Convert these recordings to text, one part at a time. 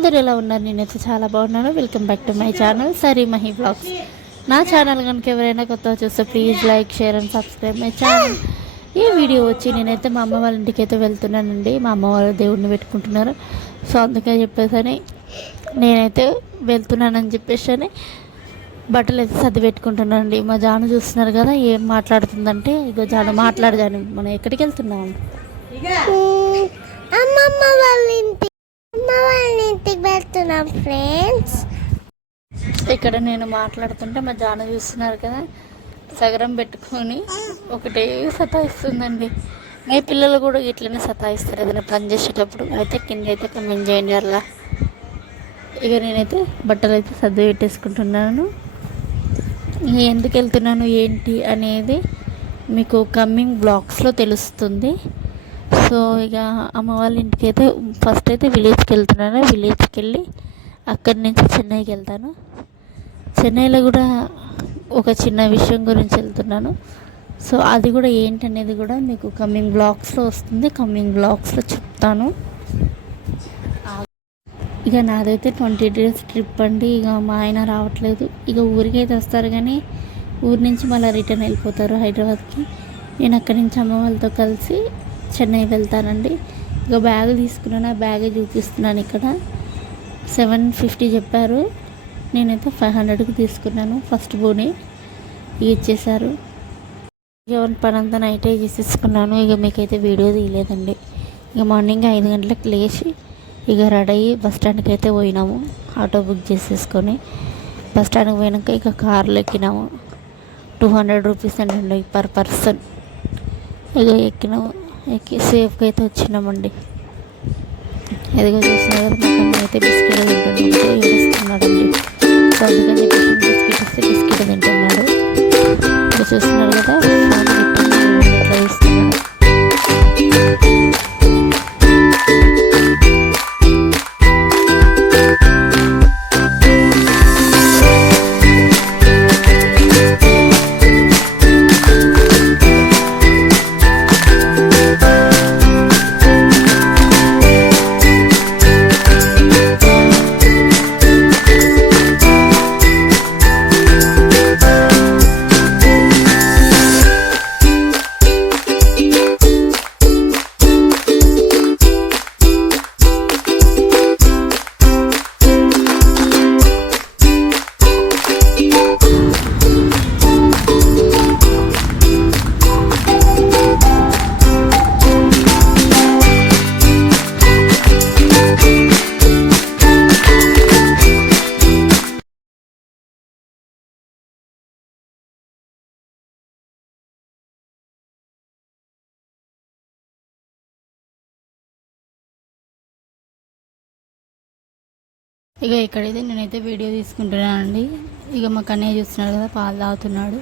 అందరూ ఎలా ఉన్నారు? నేనైతే చాలా బాగున్నాను. Welcome back to my channel సరీ మహి బ్లాగ్స్. నా ఛానల్ కనుక ఎవరైనా కొత్తగా చూస్తే please like, share and subscribe my channel. ఈ వీడియో వచ్చి నేనైతే మా అమ్మ వాళ్ళ ఇంటికి అయితే వెళ్తున్నానండి. మా అమ్మ వాళ్ళ దేవుడిని పెట్టుకుంటున్నారు. సో అందుకే చెప్పేసి నేనైతే వెళ్తున్నానని చెప్పేసి బట్టలు అయితే సర్ది పెట్టుకుంటున్నానండి. మా జాను చూస్తున్నారు కదా ఏం మాట్లాడుతుందంటే, ఇగో జాను మాట్లాడదాను. మనం ఎక్కడికి వెళ్తున్నాం? అమ్మమ్మ వాళ్ళ ఇంటికి వెళ్తున్నాం ఫ్రెండ్స్. ఇక్కడ నేను మాట్లాడుతుంటే మా జాను చూస్తున్నారు కదా సగరం పెట్టుకొని ఒకటే సతాయిస్తుందండి. మీ పిల్లలు కూడా ఇట్లనే సతాయిస్తారు ఏదైనా పని చేసేటప్పుడు. అయితే కింద అయితే కమెంట్ చేయండి అలా. ఇక నేనైతే బట్టలు అయితే సర్ది పెట్టేసుకుంటున్నాను. ఎందుకు వెళ్తున్నాను ఏంటి అనేది మీకు కమ్మింగ్ బ్లాగ్స్లో తెలుస్తుంది. సో ఇక అమ్మ వాళ్ళ ఇంటికి అయితే ఫస్ట్ అయితే విలేజ్కి వెళ్తున్నాను. విలేజ్కి వెళ్ళి అక్కడి నుంచి చెన్నైకి వెళ్తాను. చెన్నైలో కూడా ఒక చిన్న విషయం గురించి వెళ్తున్నాను. సో అది కూడా ఏంటనేది కూడా మీకు కమ్మింగ్ బ్లాగ్స్లో వస్తుంది. కమ్మింగ్ బ్లాగ్స్లో చెప్తాను. ఇక నాదైతే 20 days ట్రిప్ అండి. ఇక మా ఆయన రావట్లేదు. ఇక ఊరికైతే వస్తారు కానీ ఊరి నుంచి మళ్ళీ రిటర్న్ వెళ్ళిపోతారు హైదరాబాద్కి. నేను అక్కడి నుంచి అమ్మ వాళ్ళతో కలిసి చెన్నై వెళ్తానండి. ఇక బ్యాగ్ తీసుకున్నాను. ఆ బ్యాగే చూపిస్తున్నాను. ఇక్కడ 750 చెప్పారు. నేనైతే 500కి తీసుకున్నాను. ఫస్ట్ బోని ఇచ్చేసారు. ఇక పని అంతా నైటే చేసేసుకున్నాను. ఇక మీకైతే వీడియో తీయలేదండి. ఇక మార్నింగ్ 5 గంటలకు లేచి ఇక రెడీ అయ్యి బస్ స్టాండ్కి అయితే పోయినాము. ఆటో బుక్ చేసేసుకొని బస్ స్టాండ్కి పోయినాక ఇక కార్లో ఎక్కినాము. 200 రూపీస్ అండి పర్ పర్సన్. ఇక ఎక్కినాము. ఎక్కి సేఫ్గా అయితే వచ్చినామండి. ఎదుగో చూసిన కదా మా కన్నా అయితే బిస్కెట్ తింటుంటే ఏడుస్తున్నాడండి. సో అందుకని చెప్పేసి బిస్కెట్ ఇస్తే బిస్కెట్ తింటున్నాడు. ఇక చూస్తున్నారు కదా ఎట్లా ఇస్తున్నాడు. ఇక ఇక్కడైతే నేనైతే వీడియో తీసుకుంటున్నానండి. ఇక మా కన్నయ్య చూస్తున్నాడు కదా పాలు తాగుతున్నాడు.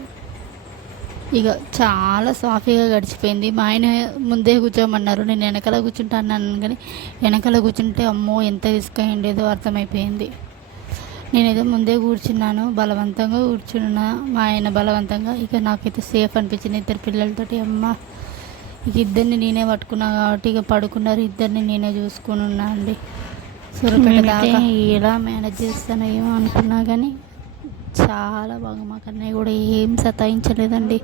ఇక చాలా సాఫీగా గడిచిపోయింది. మా ఆయన ముందే కూర్చోమన్నారు. నేను వెనకాల కూర్చుంటా అన్నాను కానీ వెనకాల కూర్చుంటే అమ్మో ఎంత రిస్క్ అయ్యిండేదో అర్థమైపోయింది. నేనైతే ముందే కూర్చున్నాను. బలవంతంగా కూర్చున్నా మా ఆయన బలవంతంగా. ఇక నాకైతే సేఫ్ అనిపించింది. 2 పిల్లలతోటి అమ్మ ఇక ఇద్దరిని నేనే పట్టుకున్నా కాబట్టి ఇక పడుకున్నారు. ఇద్దరిని నేనే చూసుకుని ఉన్నా అండి. సూర్యపేట దాకా ఎలా మేనేజ్ చేస్తానో ఏమో అనుకున్నా కానీ చాలా బాగా మా కన్నయ్య కూడా ఏం సతాయించలేదండి.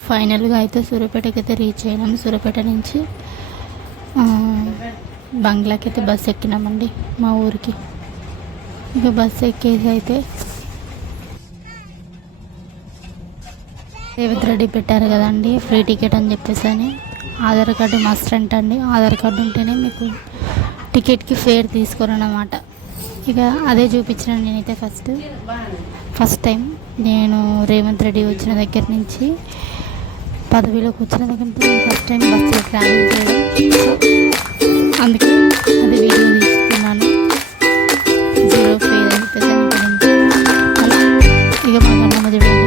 ఫైనల్గా అయితే సూర్యపేటకి అయితే రీచ్ అయినాం. సూర్యపేట నుంచి బంగ్లాకి అయితే బస్సు ఎక్కినామండి మా ఊరికి. ఇక బస్సు ఎక్కేసి అయితే రేవంత్ రెడ్డి పెట్టారు కదండి ఫ్రీ టికెట్ అని చెప్పేసి అని. ఆధార్ కార్డు మస్ట్ అంటండి. ఆధార్ కార్డు ఉంటేనే మీకు టికెట్కి ఫేర్ తీసుకోరన్నమాట. ఇక అదే చూపించిన నేనైతే ఫస్ట్ టైం నేను రేవంత్ రెడ్డి వచ్చిన దగ్గర నుంచి పదవిలోకి వచ్చిన దగ్గర నుంచి ఫస్ట్ టైం బస్సులో ట్రావెల్ చేయడం. అందుకే అది వీడియో తీసుకున్నాను. 0 ఫేర్ అని చెప్పేసి అలా ఇక మా అన్నమ్మ చూడండి.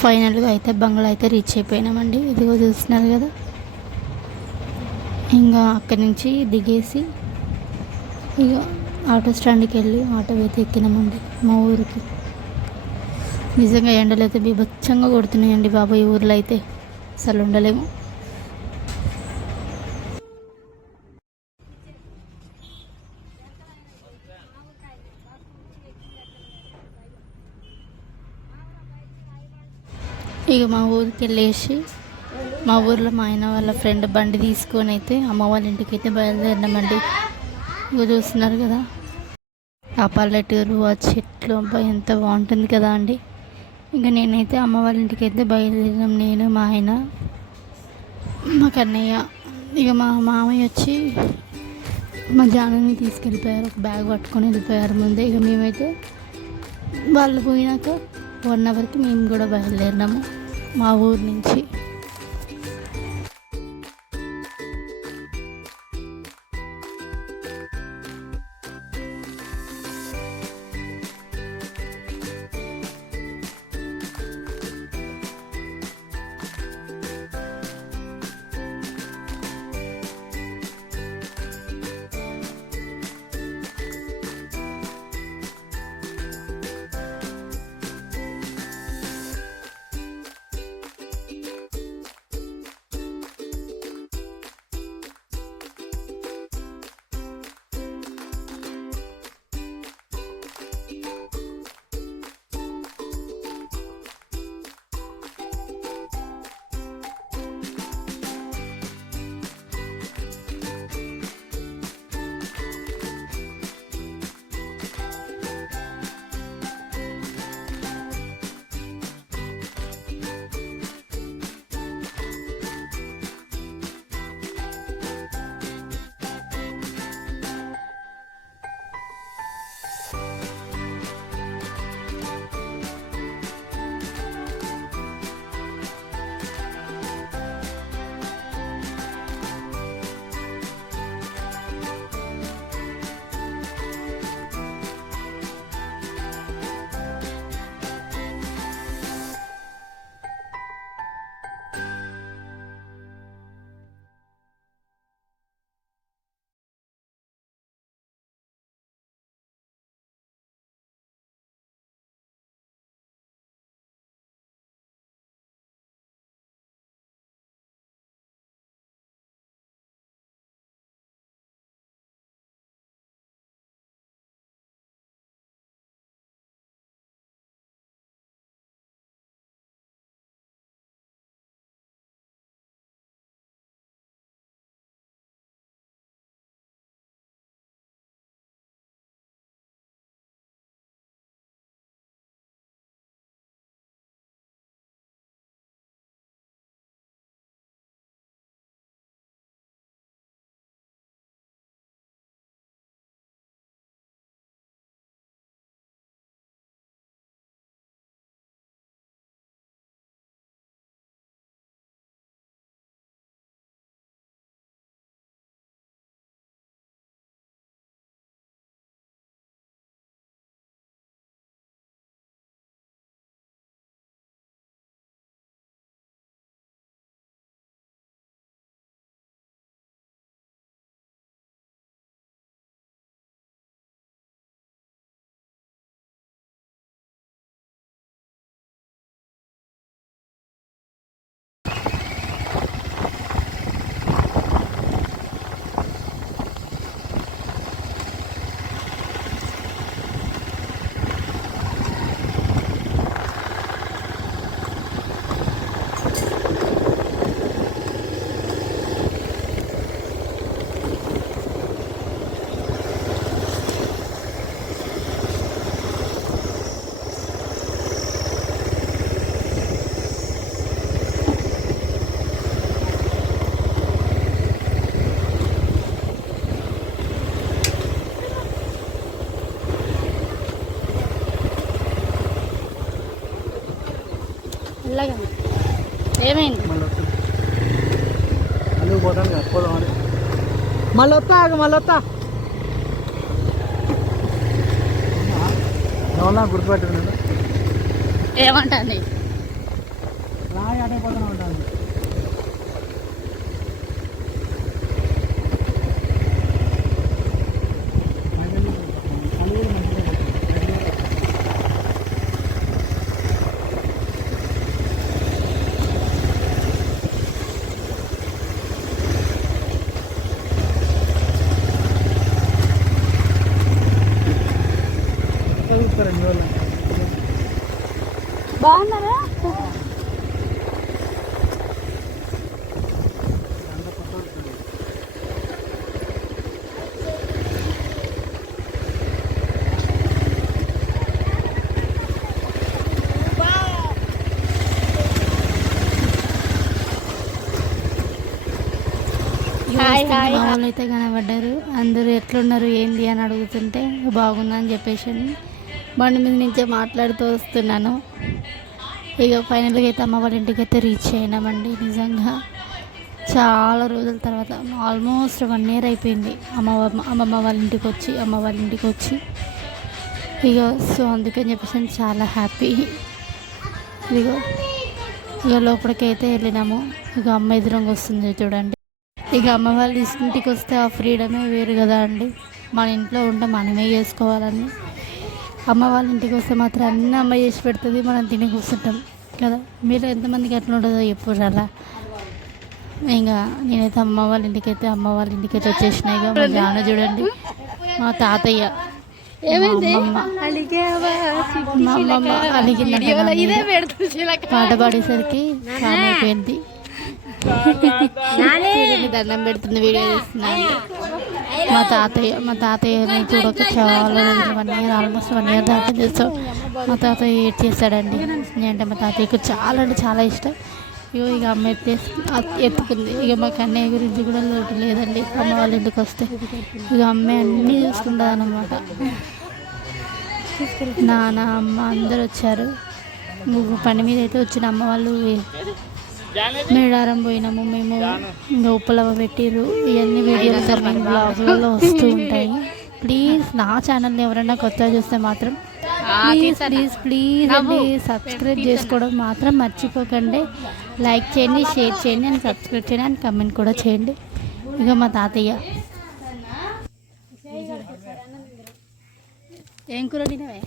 ఫైనల్గా అయితే బంగ్లా అయితే రీచ్ అయిపోయినామండి. ఇదిగో చూస్తున్నారు కదా. ఇంకా అక్కడి నుంచి దిగేసి ఇక ఆటో స్టాండ్కి వెళ్ళి ఆటో అయితే ఎక్కినామండి మా ఊరికి. నిజంగా ఎండలు అయితే బీభత్సంగా కొడుతున్నాయండి బాబా. ఈ ఊర్లో అయితే అసలు ఉండలేము. ఇక మా ఊరికి వెళ్ళేసి మా ఊర్లో మా ఆయన వాళ్ళ ఫ్రెండ్ బండి తీసుకొని అయితే అమ్మ వాళ్ళ ఇంటికి అయితే బయలుదేరినామండి. ఇక చూస్తున్నారు కదా ఆ పల్లెటూరు, ఆ చెట్లు, అబ్బాయి ఎంత బాగుంటుంది కదా అండి. ఇంకా నేనైతే అమ్మ వాళ్ళ ఇంటికి అయితే బయలుదేరినాం. నేను, మా ఆయన, మా కన్నయ్య, ఇక మా మామయ్య వచ్చి మా జానని తీసుకెళ్ళిపోయారు. ఒక బ్యాగ్ పట్టుకొని వెళ్ళిపోయారు ముందే. ఇక మేమైతే వాళ్ళు పోయినాక 1 అవర్కి మేము కూడా బయలుదేరినాము మా ఊరు నుంచి. ఇలాగా ఏమైంది? మళ్ళీ పోతాను కదా, పోదాం అని మళ్ళీ వస్తా ఎవరన్నా గుర్తుపెట్టుకున్నాడు. ఏమంటాను అయిపోతూనే ఉంటాను. బాగున్నారా? మా వాళ్ళు అయితే కనబడ్డారు. అందరూ ఎట్లున్నారు ఏంది అని అడుగుతుంటే బాగుందని చెప్పేసి బండి మీద నుంచే మాట్లాడుతూ వస్తున్నాను. ఇక ఫైనల్గా అయితే అమ్మ వాళ్ళ ఇంటికి అయితే రీచ్ అయినామండి. నిజంగా చాలా రోజుల తర్వాత ఆల్మోస్ట్ 1 year అయిపోయింది అమ్మమ్మ వాళ్ళ ఇంటికి వచ్చి ఇక సో అందుకని చెప్పేసి చాలా హ్యాపీ. ఇక లోపలికి అయితే వెళ్ళినాము. ఇక అమ్మ ఎదురుగా వస్తుంది చూడండి. ఇక అమ్మ వాళ్ళ ఇంటికి వస్తే ఆ ఫ్రీడమే వేరు కదా అండి. మన ఇంట్లో ఉంటే మనమే చేసుకోవాలని, అమ్మ వాళ్ళ ఇంటికి వస్తే మాత్రం అన్నీ అమ్మ చేసి పెడుతుంది, మనం తిని కూర్చుంటాం కదా. మీరు ఎంతమందికి ఎట్లా ఉంటుందో చెప్పుర్రు అలా. ఇంకా నేనైతే అమ్మ వాళ్ళ ఇంటికి అయితే వచ్చేసిన. ఇక మా నాన్న చూడండి, మా తాతయ్య, మా అమ్మమ్మ అలిగిందంటే పాట పాడేసరికి కామ్ అయిపోయింది. దండం పెడుతుంది, వీడియో తీస్తున్నాను. మా తాతయ్యని చూడక చాలా రోజులు 1 year, ఆల్మోస్ట్ 1 year దాకా చేస్తాం. మా తాతయ్య ఏడ్ చేశాడండి. అంటే మా తాతయ్యకు చాలా అంటే చాలా ఇష్టం. ఇక అమ్మ ఎత్తుకుంది. ఇక మా కన్నయ్య గురించి కూడా లోటు లేదండి. అమ్మ వాళ్ళ ఇంటికి వస్తే ఇక అమ్మే అన్నీ చూసుకుంటుంది అన్నమాట. నాన్న అమ్మ అందరు వచ్చారు. పని మీద అయితే వచ్చిన అమ్మ వాళ్ళు మేడారం పోయినాము మేము. ఇంకా ఉప్పలవ పెట్టిర్రు. ఇవన్నీ వీడియోలు తర్వాత బ్లాగ్లలో వస్తూ ఉంటాయి. ప్లీజ్ నా ఛానల్ని ఎవరైనా కొత్తగా చూస్తే మాత్రం ప్లీజ్ అండి సబ్స్క్రైబ్ చేసుకోవడం మాత్రం మర్చిపోకండి. లైక్ చేయండి, షేర్ చేయండి, అండ్ సబ్స్క్రైబ్ చేయండి, అండ్ కమెంట్ కూడా చేయండి. ఇక మా తాతయ్య ఏం కూర తినవే?